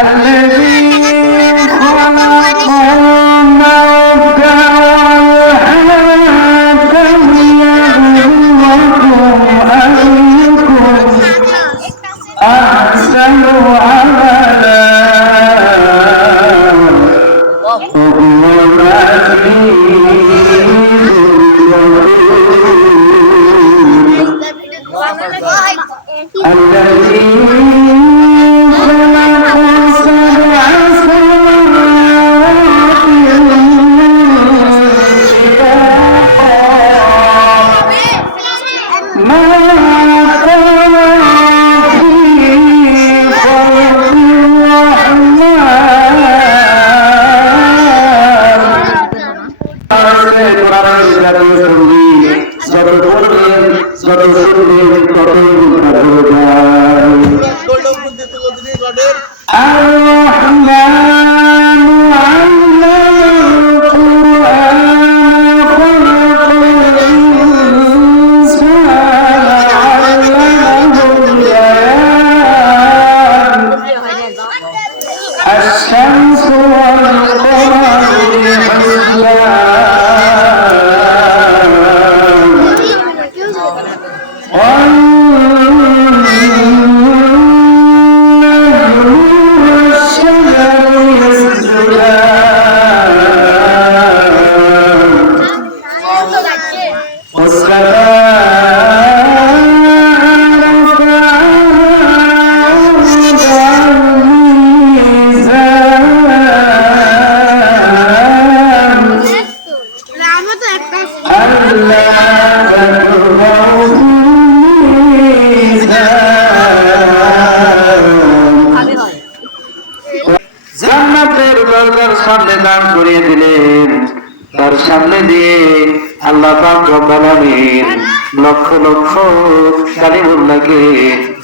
الذي خلق الموت والحياة ليبلوكم أيكم أحسن عملا وهو الذي الشمس والقمر জান্নাতের দরজার সামনে দান করিয়ে দিলেন। তার সামনে দিয়ে আল্লাহ পাক রব্বুল আলামিন লক্ষ লক্ষ কালিমুল্লাহকে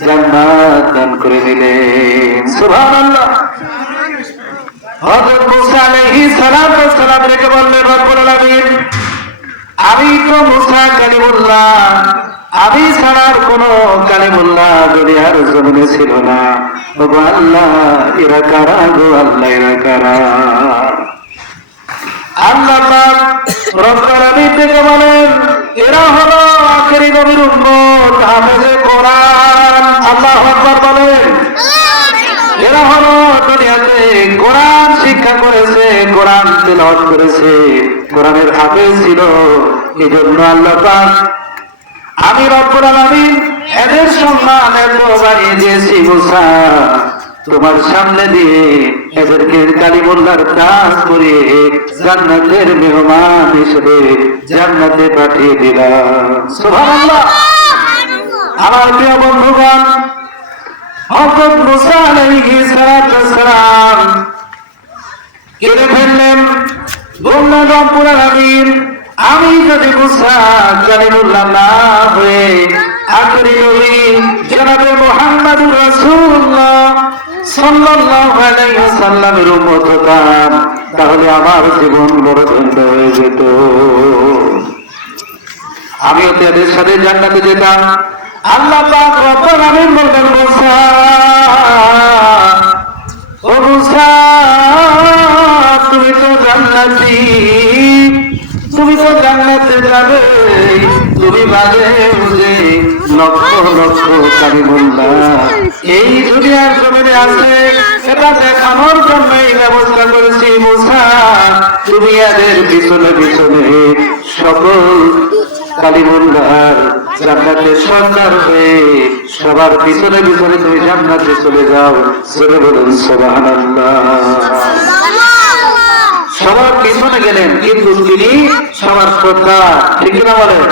জান্নাত দান করে দিলেন। সুবহানাল্লাহ। হযরত মুসা আলাইহিস সালাম রেখে বললেন, রব্বুল আলামিন, আমি তো মুসা কালিমুল্লাহ, আমি ছাড়ার কোন কালিমুল্লাহ দুনিয়ার জমিনে ছিল না। ওগো আল্লাহ, এরা কারা গো আল্লাহ, এরা কারা? আল্লাহ পাক রব্বুল আলামিন থেকে বলেন, এরা হলো আখেরি নবীর উম্মত, হাফেজে কোরআন। আল্লাহু আকবার বলেন। এরা হলো দুনিয়াতে কোরআন শিক্ষা করেছে, কোরআন তেলাওয়াত করেছে, কোরআনের হাফেজ ছিল। এজন্য আল্লাহ পাক আমি রব্বুল আলামিন এদের সম্মান এত বাড়িয়ে দিয়েছি। মুসা, তোমার সামনে দিয়ে এদেরকে কালিমুল্লাহর কাজ করে জান্নাতের মেহমান হিসেবে জান্নাতে পাঠিয়ে দিলাম। সুবহানাল্লাহ। আমার প্রিয় বন্ধুগণ, হযরত মুসা আলাইহিস সালাম কেঁদে ফেললেন, বললেন, রব্বুল আলামিন, আমি যদি মুসা কালিমুল্লাহ না হয়ে আখেরি নবী জনাবে মুহাম্মদুর রাসূলুল্লাহ সাল্লাল্লাহু আলাইহি ওয়াসাল্লামের উম্মত হতাম, তাহলে আমার জীবন বড় ধন্য হয়ে যেত। আমিও তাদের সাথে জান্নাতে যেতাম। আল্লাহ পাক রব্বুল আলামিন বললেন, মুসা, ও মুসা, তুমি তো জান্নাতি, তুমি তো জান্নাতে যাবে। তুমি মাঝে মাঝে লক্ষ লক্ষ কালিমুল্লাহ এই দুনিয়ার জমিনে আছে, এটা দেখানোর জন্য এই ব্যবস্থা করেছি। মুসা, তুমি এদের পিছনে পিছনে সকল কালিমুল্লাহর জান্নাতের সরদার হয়ে সবার পিছনে পিছনে তুমি জান্নাতে চলে যাও। জোরে বলুন সুবহানাল্লাহ। সবার পিছনে গেলেন, কিন্তু তিনি সবার শ্রদ্ধা, ঠিক কিনা বলেন?